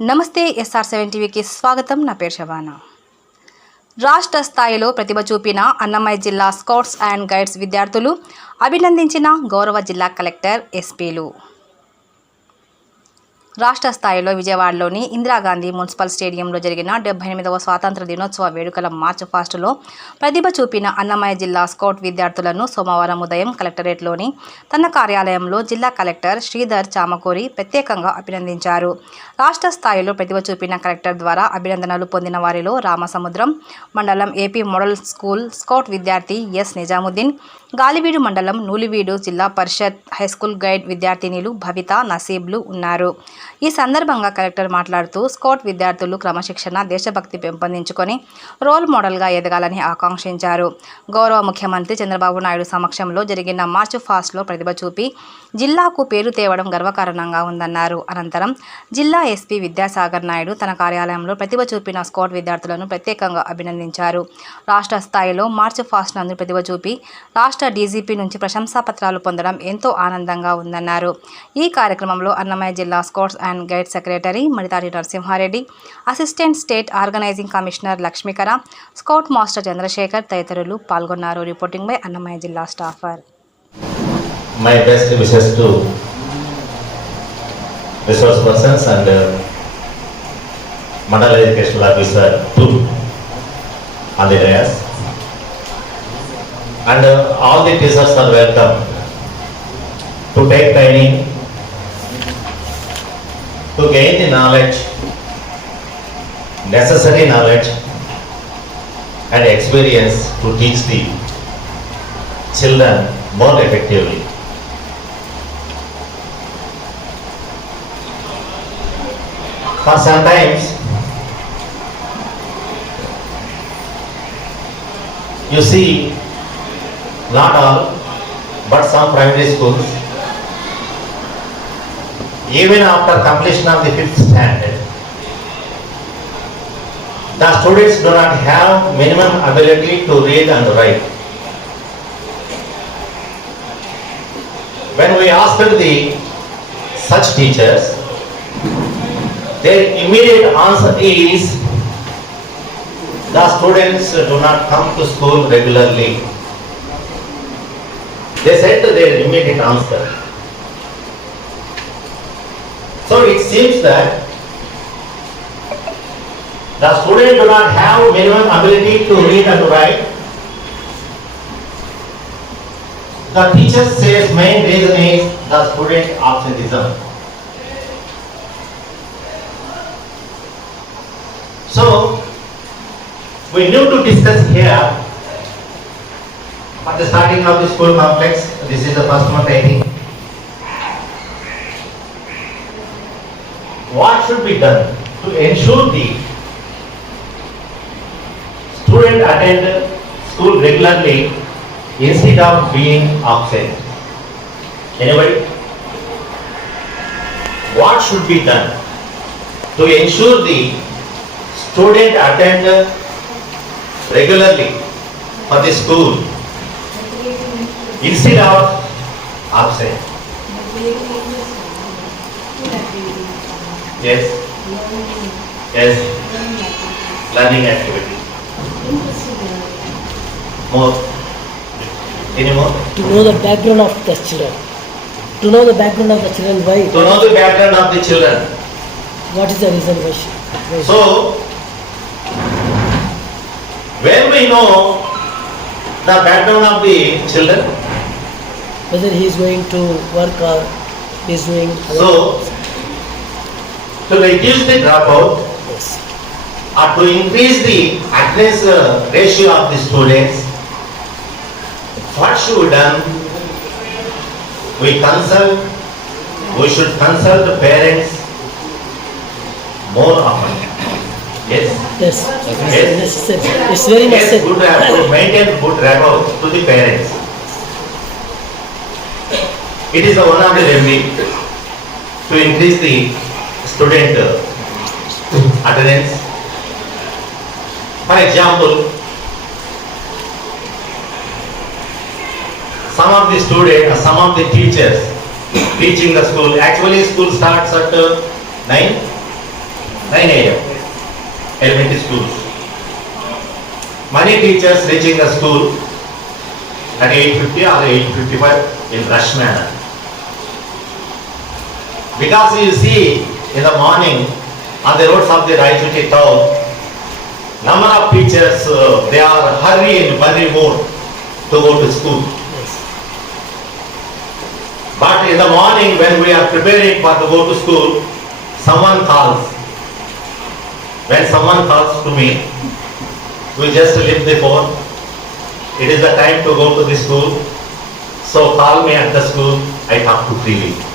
నమస్తే SR seven టీవీకి స్వాగతం. నా పేరు శవానా. రాష్ట్ర స్థాయిలో ప్రతిభ చూపిన అన్నమయ్య జిల్లా స్కౌట్స్ అండ్ గైడ్స్ విద్యార్థులు అభినందించిన గౌరవ జిల్లా కలెక్టర్ ఎస్పీలు. రాష్ట్ర స్థాయిలో విజయవాడలోని ఇందిరాగాంధీ మున్సిపల్ స్టేడియంలో జరిగిన డెబ్బై ఎనిమిదవ స్వాతంత్ర దినోత్సవ వేడుకల మార్చ్ ఫాస్టులో ప్రతిభ చూపిన అన్నమయ్య జిల్లా స్కౌట్ విద్యార్థులను సోమవారం ఉదయం కలెక్టరేట్లోని తన కార్యాలయంలో జిల్లా కలెక్టర్ శ్రీధర్ చామకూరి ప్రత్యేకంగా అభినందించారు. రాష్ట్ర స్థాయిలో ప్రతిభ చూపిన కలెక్టర్ ద్వారా అభినందనలు పొందిన వారిలో రామసముద్రం మండలం ఏపీ మోడల్ స్కూల్ స్కౌట్ విద్యార్థి ఎస్ నిజాముద్దీన్ గాలివీడు మండలం నూలివీడు జిల్లా పరిషత్ హైస్కూల్ గైడ్ విద్యార్థినిలు భవిత నసీబ్లు ఉన్నారు. ఈ సందర్భంగా కలెక్టర్ మాట్లాడుతూ స్కౌట్ విద్యార్థులు క్రమశిక్షణ దేశభక్తి పెంపొందించుకొని రోల్ మోడల్గా ఎదగాలని ఆకాంక్షించారు. గౌరవ ముఖ్యమంత్రి చంద్రబాబు నాయుడు సమక్షంలో జరిగిన మార్చ్ ఫాస్ట్లో ప్రతిభ చూపి జిల్లాకు పేరు తేవడం గర్వకారణంగా ఉందన్నారు. అనంతరం జిల్లా ఎస్పీ విద్యాసాగర్ నాయుడు తన కార్యాలయంలో ప్రతిభ చూపిన స్కౌట్ విద్యార్థులను ప్రత్యేకంగా అభినందించారు. రాష్ట్ర స్థాయిలో మార్చ్ ఫాస్ట్ నందు ప్రతిభ చూపి రాష్ట్ర డీజీపీ నుంచి ప్రశంసా పత్రాలు పొందడం ఎంతో ఆనందంగా ఉందన్నారు. ఈ కార్యక్రమంలో అన్నమయ్య జిల్లా scouts and guide secretary Manithati Narasimha Reddy assistant state organising commissioner Lakshmikara scout master Chandrasekhar తదితరులు పాల్గొన్నారు. రిపోర్టింగ్ బై అన్నమయ్య జిల్లా staffer. My best wishes to resource persons and uh, educational officer to అందిరయాస్. And uh, all the teachers are welcome to take training, to gain the knowledge, necessary knowledge and experience to teach the children more effectively. For sometimes you see not all but some primary schools even after completion of the fifth standard the students do not have minimum ability to read and write when we asked the such teachers their immediate answer is the students do not come to school regularly. They said their immediate answer. So it seems that the student do not have minimum ability to read and write. The teacher says main reason is the student absenteeism. So, we need to discuss here at the starting of the school complex, this is the first month I think. What should be done to ensure the student attend school regularly instead of being absent? Anybody? What should be done to ensure the student attend regularly for the school instead of absent. Yes, yes, learning activity. More. Any more? to know the background of the children. To know the background of the children, why? To know the background of the children. What is the reason why? why- So, when we know the background of the children, Whether he is going to work or he is doing. So- to reduce the dropout, Yes. or to increase the attendance uh, ratio of the students, what should done? We consult, we should consult the parents more often. Yes? Yes. Yes. Necessary. It's very necessary. Yes, good rapport, maintain good rapport to the parents. It is the one of the remedy to increase the student uh, attendance. For example, some of the students, some of the teachers reaching the school, actually school starts at uh, nine, 9 a.m. elementary schools. Many teachers reaching the school at 8.50 or 8.55 in rush manner. Because you see in the morning on the roads of the Raichurti town, number of teachers, uh, they are hurry in hurry mode to go to school. But in the morning when we are preparing for to go to school, someone calls. When someone calls to me, we just lift the phone. It is the time to go to the school. So call me at the school, I talk to freely.